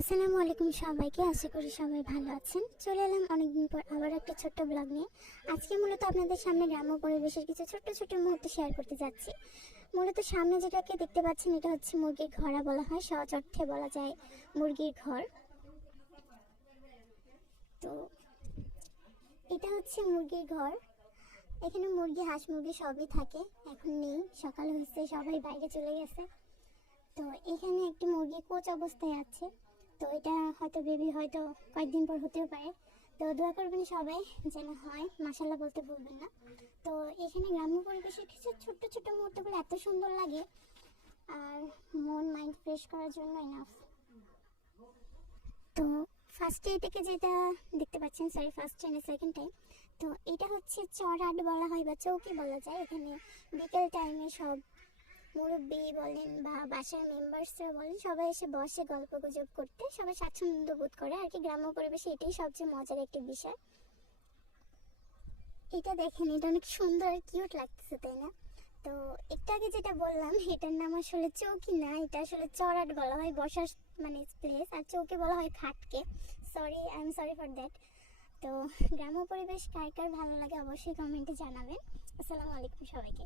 আসসালামু আলাইকুম সবাইকে, আশা করি সবাই ভালো আছেন। চলে এলাম অনেকদিন পর আবার একটা ছোট্ট ব্লগ নিয়ে। আজকে মূলত আপনাদের সামনে গ্রাম্য পরিবেশের কিছু ছোট্ট ছোট্ট মুহূর্ত শেয়ার করতে যাচ্ছি। মূলত সামনে যেটাকে দেখতে পাচ্ছেন এটা হচ্ছে মুরগির ঘোড়া বলা হয়, সহজ অর্থে বলা যায় মুরগির ঘর। তো এটা হচ্ছে মুরগির ঘর। এখানে মুরগি, হাঁস মুরগি সবই থাকে। এখন নেই, সকাল হয়েছে, সবাই বাইরে চলে গেছে। তো এখানে একটি মুরগি কোচ অবস্থায় আছে। তো এটা হয়তো বেবি, হয়তো কয়েকদিন পর হতেও পারে। তো দোয়া করবেন সবাই যেন হয়, মাশাআল্লাহ বলতে ভুলবেন না। তো এখানে গ্রাম্য পরিবেশের কিছু ছোট্ট ছোট্ট মুহূর্তগুলো এত সুন্দর লাগে, আর মন মাইন্ড ফ্রেশ করার জন্য এনাফ। তো ফার্স্টে এটাকে যেটা দেখতে পাচ্ছেন, sorry first time second time, তো এটা হচ্ছে চড়াট বলা হয় বা চৌকি বলা যায়। এখানে বিকেল টাইমে সব মুরব্বী বলেন বা বাসার মেম্বার্সরা বলেন, সবাই এসে বসে গল্প গুজব করতে, সবাই স্বাচ্ছন্দ্য বোধ করে আর কি। গ্রাম্য পরিবেশে এটাই সবচেয়ে মজার একটি বিষয়। এটা দেখেন, এটা অনেক সুন্দর আর কিউট লাগতেছে, তাই না? তো একটু আগে যেটা বললাম, এটার নাম আসলে চৌকি না, এটা আসলে চড়াট বলা হয়, বসার মানে প্লেস। আর চৌকি বলা হয় খাটকে। Sorry, I am sorry for that. তো গ্রাম্য পরিবেশ কার কার ভালো লাগে অবশ্যই কমেন্টে জানাবেন। আসসালামু আলাইকুম সবাইকে।